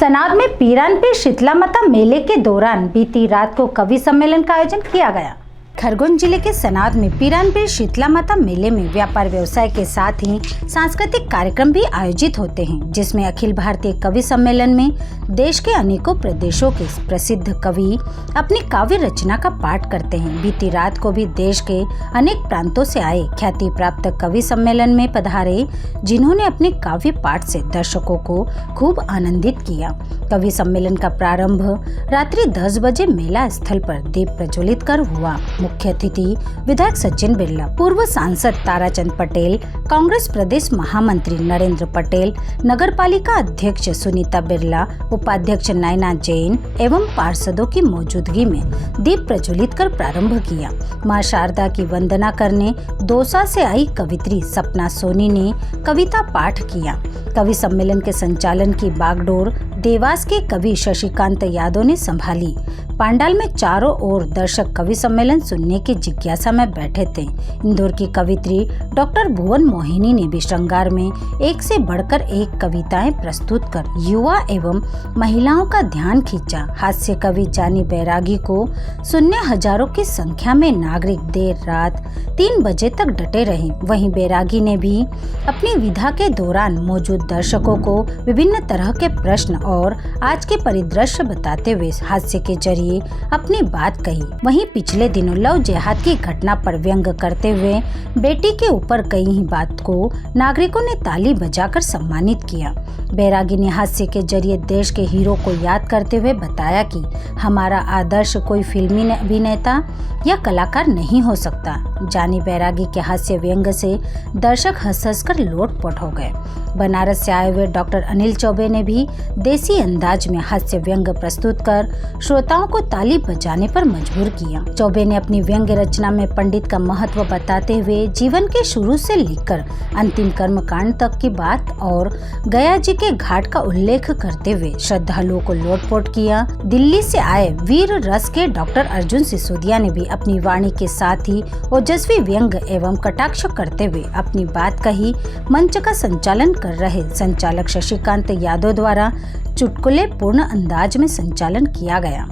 सनाद में पीरानपीर शीतला माता मेले के दौरान बीती रात को कवि सम्मेलन का आयोजन किया गया। खरगोन जिले के सनाद में पीरानपीर शीतला माता मेले में व्यापार व्यवसाय के साथ ही सांस्कृतिक कार्यक्रम भी आयोजित होते हैं, जिसमें अखिल भारतीय कवि सम्मेलन में देश के अनेकों प्रदेशों के प्रसिद्ध कवि अपनी काव्य रचना का पाठ करते हैं। बीती रात को भी देश के अनेक प्रांतों से आए ख्याति प्राप्त कवि सम्मेलन में पधारे, जिन्होंने अपने काव्य पाठ से दर्शकों को खूब आनंदित किया। कवि सम्मेलन का प्रारंभ रात्रि 10 बजे मेला स्थल पर दीप प्रज्वलित कर हुआ। मुख्य अतिथि विधायक सचिन बिरला, पूर्व सांसद ताराचंद पटेल, कांग्रेस प्रदेश महामंत्री नरेंद्र पटेल, नगरपालिका अध्यक्ष सुनीता बिरला, उपाध्यक्ष नैना जैन एवं पार्षदों की मौजूदगी में दीप प्रज्वलित कर प्रारंभ किया। मां शारदा की वंदना करने दौसा से आई कवित्री सपना सोनी ने कविता पाठ किया। कवि सम्मेलन के संचालन की बागडोर देवास के कवि शशिकांत यादव ने संभाली। पांडाल में चारों ओर दर्शक कवि सम्मेलन सुनने की जिज्ञासा में बैठे थे। इंदौर की कवित्री डॉक्टर भुवन मोहिनी ने भी श्रृंगार में एक से बढ़कर एक कविताएं प्रस्तुत कर युवा एवं महिलाओं का ध्यान खींचा। हास्य कवि जानी बैरागी को सुनने हजारों की संख्या में नागरिक देर रात 3 बजे तक डटे रहे। वहीं बैरागी ने भी अपनी विधा के दौरान मौजूद दर्शकों को विभिन्न तरह के प्रश्न और आज के परिदृश्य बताते हुए हास्य के जरिए अपनी बात कही। वहीं पिछले दिनों लव जिहाद की घटना पर व्यंग करते हुए बेटी के ऊपर कही ही बात को नागरिकों ने ताली बजाकर सम्मानित किया। बैरागी ने हास्य के जरिए देश के हीरो को याद करते हुए बताया कि हमारा आदर्श कोई फिल्मी अभिनेता या कलाकार नहीं हो सकता। जानी बैरागी के हास्य व्यंग से दर्शक हंस कर लोटपोट हो गए। बनारस से आए हुए डॉक्टर अनिल चौबे ने भी देसी अंदाज में हास्य व्यंग प्रस्तुत कर श्रोताओं को ताली बजाने पर मजबूर किया। चौबे ने अपनी व्यंग्य रचना में पंडित का महत्व बताते हुए जीवन के शुरू से लेकर अंतिम कर्मकांड तक की बात और गया जी के घाट का उल्लेख करते हुए श्रद्धालुओं को लोटपोट किया। दिल्ली से आए वीर रस के डॉक्टर अर्जुन सिसोदिया ने भी अपनी वाणी के साथ ही ओजस्वी व्यंग एवं कटाक्ष करते हुए अपनी बात कही। मंच का संचालन कर रहे संचालक शशिकांत यादव द्वारा चुटकुले पूर्ण अंदाज में संचालन किया गया।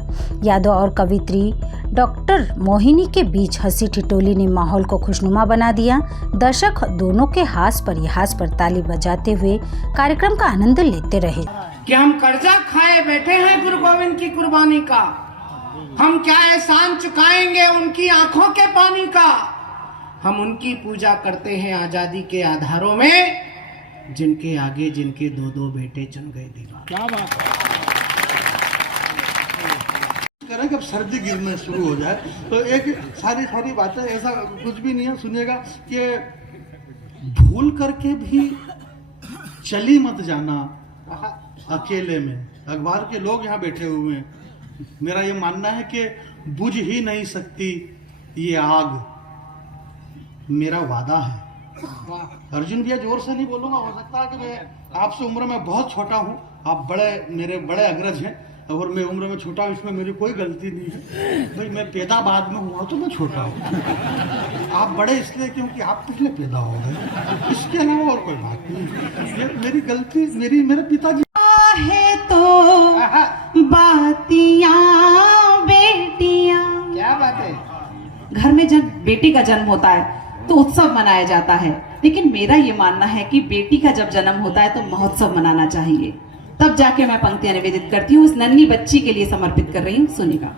यादव और कवित्री डॉक्टर मोहिनी के बीच हंसी ठिठोली ने माहौल को खुशनुमा बना दिया। दर्शक दोनों के हास पर ताली बजाते हुए कार्यक्रम का आनंद लेते रहे। कि हम कर्जा खाए बैठे हैं गुरु गोविंद की कुर्बानी का, हम क्या एहसान चुकाएंगे उनकी आंखों के पानी का। हम उनकी पूजा करते हैं आजादी के आधारों में, जिनके आगे जिनके 2-2 बेटे चुन गए दीवार। क्या बात है। करें जब सर्दी गिरना शुरू हो जाए तो एक सारी बातें, ऐसा कुछ भी नहीं है। सुनिएगा कि भूल करके भी चली मत जाना अकेले में। अखबार के लोग यहाँ बैठे हुए हैं, मेरा ये मानना है कि बुझ ही नहीं सकती ये आग, मेरा वादा है। अर्जुन भैया जोर से नहीं बोलूंगा, हो सकता है कि मैं आपसे उम्र में बहुत छोटा हूँ, आप मेरे बड़े अग्रज हैं और मैं उम्र में छोटा हूँ, इसमें मेरी कोई गलती नहीं है। भाई मैं पैदा बाद में हुआ तो मैं छोटा हूँ, आप बड़े इसलिए क्योंकि आप पिछले पैदा हो गए, इसके अलावा और कोई बात नहीं। ये मेरी गलती, मेरे पिताजी है तो बातियां बेटियां। क्या बात है। घर में जब बेटी का जन्म होता है तो उत्सव मनाया जाता है, लेकिन मेरा ये मानना है कि बेटी का जब जन्म होता है तो महोत्सव मनाना चाहिए। तब जाके मैं पंक्तियां निवेदित करती हूँ, उस नन्ही बच्ची के लिए समर्पित कर रही हूँ। सुनिएगा।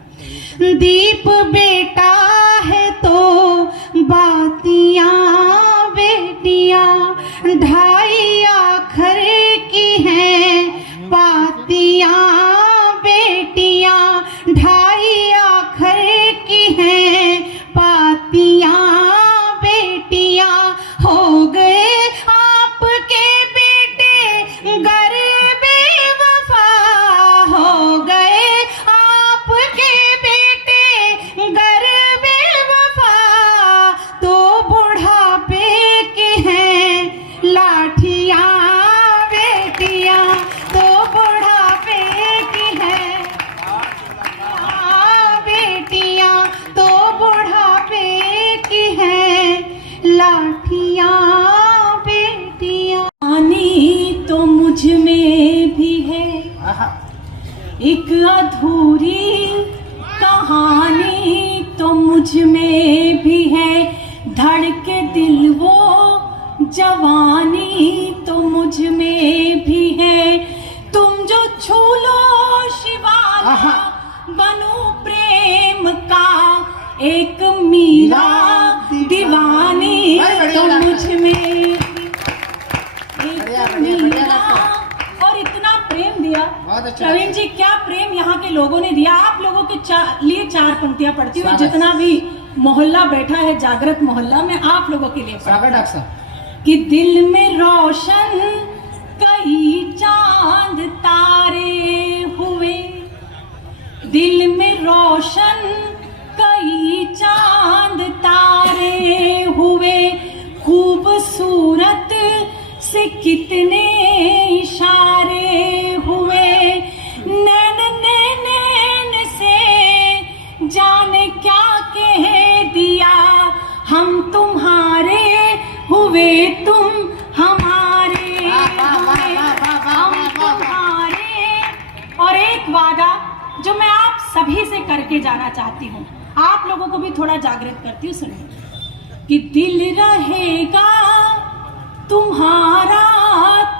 दीप बेटा है तो बातियां बेटियां, ढाई आखर की हैं पातियां बेटियां, ढाई आखर की हैं पातियां बेटियां। हो गए आपके बेटे गर बेवफा, हो गए आपके बेटे गर बेवफा, तो बुढ़ापे के हैं लाठियां बेटियां, तो एक अधूरी कहानी तो मुझ में भी है, धड़के दिल वो जवानी तो मुझ में भी है। तुम जो छू लो शिवाला बनूं प्रेम का एक मीरा दीवानी तो मुझ में एक मीरा। और इतना प्रेम दिया प्रवीण जी, क्या प्रेम यहाँ के लोगों ने दिया। आप लोगों के लिए 4 पंक्तियां पढ़ती हूँ। जितना भी मोहल्ला बैठा है, जागृत मोहल्ला, में आप लोगों के लिए कि दिल में रोशन कई चांद तारे हुए, दिल में रोशन कई चांद तारे हुए, खूबसूरत से कितने इशारे हुए, नैन नैन से जाने क्या कह दिया, हम तुम्हारे हुए तुम हमारे, हम तुम्हारे। और एक वादा जो मैं आप सभी से करके जाना चाहती हूँ, आप लोगों को भी थोड़ा जागृत करती हूँ, सुनिए कि दिल रहेगा तुम्हारा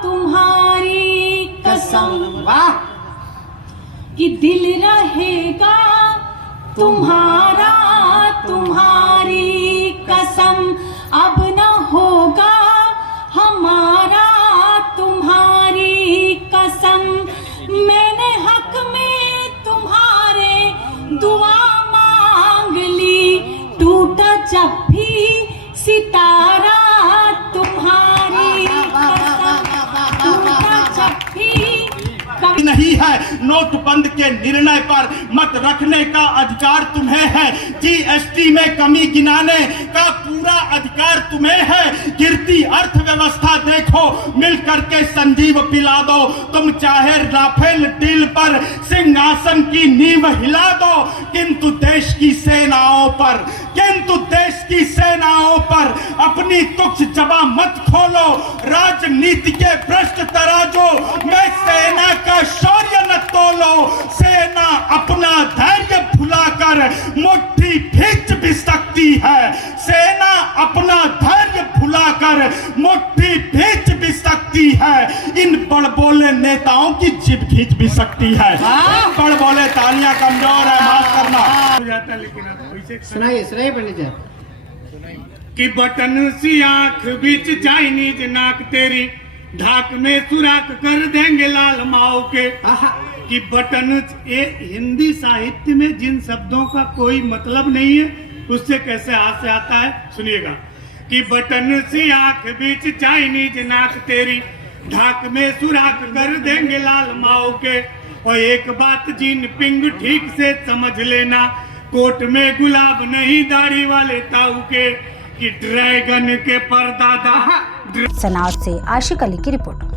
तुम्हारी कसम, कि दिल रहेगा तुम्हारा तुम्हारी कसम, अब न होगा हमारा तुम्हारी कसम। मैंने हक में तुम्हारे दुआ मांग ली, टूटा जब भी सितारा तुम्हारी कसम, टूटा जब भी नहीं है। नोटबंद के निर्णय पर मत रखने का अधिकार तुम्हें है, जीएसटी में कमी गिनाने का पूरा अधिकार तुम्हें है। गिरती अर्थव्यवस्था देखो, मिल करके संजीव पिला दो। तुम चाहे राफेल डील पर सिंहासन की नींव हिला दो, किंतु देश की सेनाओं पर, किंतु देश की सेनाओं पर अपनी तुच्छ जबा मत खोलो। राजनीति के भ्रष्ट तराजू में सेना का शौर्य न तोलो। सेना अपना धैर्य भुलाकर मुट्ठी भींच भी सकती है, सेना अपना धैर्य भुलाकर मुट्ठी भींच भी सकती है। इन बड़बोले नेताओं की जिद खींच भी सकती है। बड़बोले तालियां कमजोर है, माफ करना। सुनाइए पंडित जी। कि बटन सी आंख बीच चाइनीज नाक तेरी, ढाक में सुराख कर देंगे लाल माओ के। कि बटन, ये हिंदी साहित्य में जिन शब्दों का कोई मतलब नहीं है उससे कैसे हाथ से आता है, सुनिएगा। कि बटन सी आंख बीच चाइनीज नाक तेरी, ढाक में सुराख कर देंगे लाल माओ के। और एक बात जिनपिंग ठीक से समझ लेना, कोट में गुलाब नहीं दाढ़ी वाले ताऊ के, कि ड्रैगन के परदादा। सनाउट से आशिक अली की रिपोर्ट।